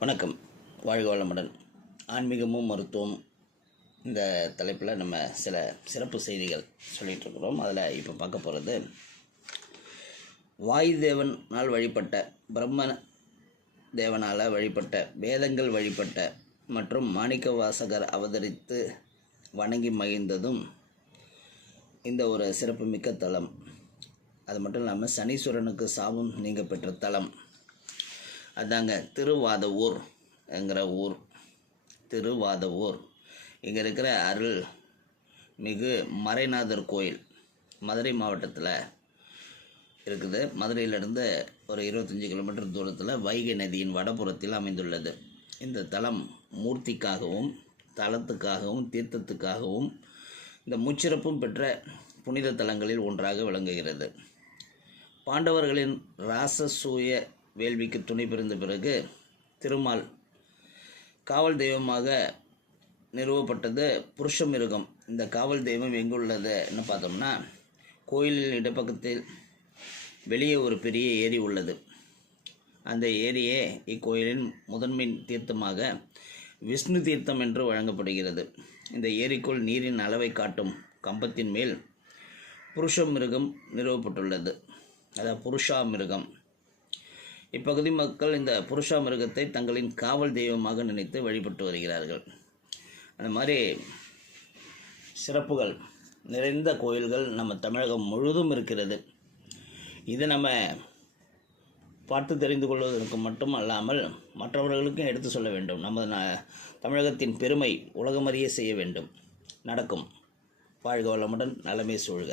வணக்கம். வாழ்க வளமுடன். ஆன்மீகமும் மருத்துவம் இந்த தலைப்பில் நம்ம சில சிறப்பு செய்திகள் சொல்லிகிட்ருக்குறோம் அதில் இப்போ பார்க்க போகிறது வாயுதேவனால் வழிபட்ட பிரம்ம தேவனால் வழிபட்ட வேதங்கள் வழிபட்ட மற்றும் மாணிக்க வாசகர் அவதரித்து வணங்கி மகிழ்ந்ததும் இந்த ஒரு சிறப்புமிக்க தலம். அது மட்டும் இல்லாமல் சனீஸ்வரனுக்கு சாபம் நீங்க பெற்ற தலம். அதாங்க திருவாதவூர் என்கிற ஊர். திருவாதவூர். இங்கே இருக்கிற அருள் மிகு மறைநாதர் கோயில் மதுரை மாவட்டத்தில் இருக்குது. மதுரையிலிருந்து ஒரு இருபத்தஞ்சி கிலோமீட்டர் தூரத்தில் வைகை நதியின் வடபுறத்தில் அமைந்துள்ளது. இந்த தலம் மூர்த்திக்காகவும் தலத்துக்காகவும் தீர்த்தத்துக்காகவும் இந்த முச்சிறப்பும் பெற்ற புனித தலங்களில் ஒன்றாக விளங்குகிறது. பாண்டவர்களின் ராசசூய வேள்விக்கு துணை பிறந்த பிறகு திருமால் காவல் தெய்வமாக நிறுவப்பட்டது புருஷ மிருகம். இந்த காவல் தெய்வம் எங்குள்ளது என்ன பார்த்தோம்னா கோயிலின் இடப்பக்கத்தில் வெளியே ஒரு பெரிய ஏரி உள்ளது. அந்த ஏரியே இக்கோயிலின் முதன்மை தீர்த்தமாக விஷ்ணு தீர்த்தம் என்று வழங்கப்படுகிறது. இந்த ஏரிக்குள் நீரின் அளவை காட்டும் கம்பத்தின் மேல் புருஷ மிருகம் நிறுவப்பட்டுள்ளது. அதாவது புருஷா மிருகம். இப்பகுதி மக்கள் இந்த புருஷா மிருகத்தை தங்களின் காவல் தெய்வமாக நினைத்து வழிபட்டு வருகிறார்கள். அந்த மாதிரி சிறப்புகள் நிறைந்த கோயில்கள் நம்ம தமிழகம் முழுதும் இருக்கிறது. இது நம்ம பார்த்து தெரிந்து கொள்வதற்கு மட்டும் அல்லாமல் மற்றவர்களுக்கும் எடுத்து சொல்ல வேண்டும். நமது ந தமிழகத்தின் பெருமை உலகமறிய செய்ய வேண்டும். நடக்கும். வாழ்க வளமுடன் நலமே சூழ்க.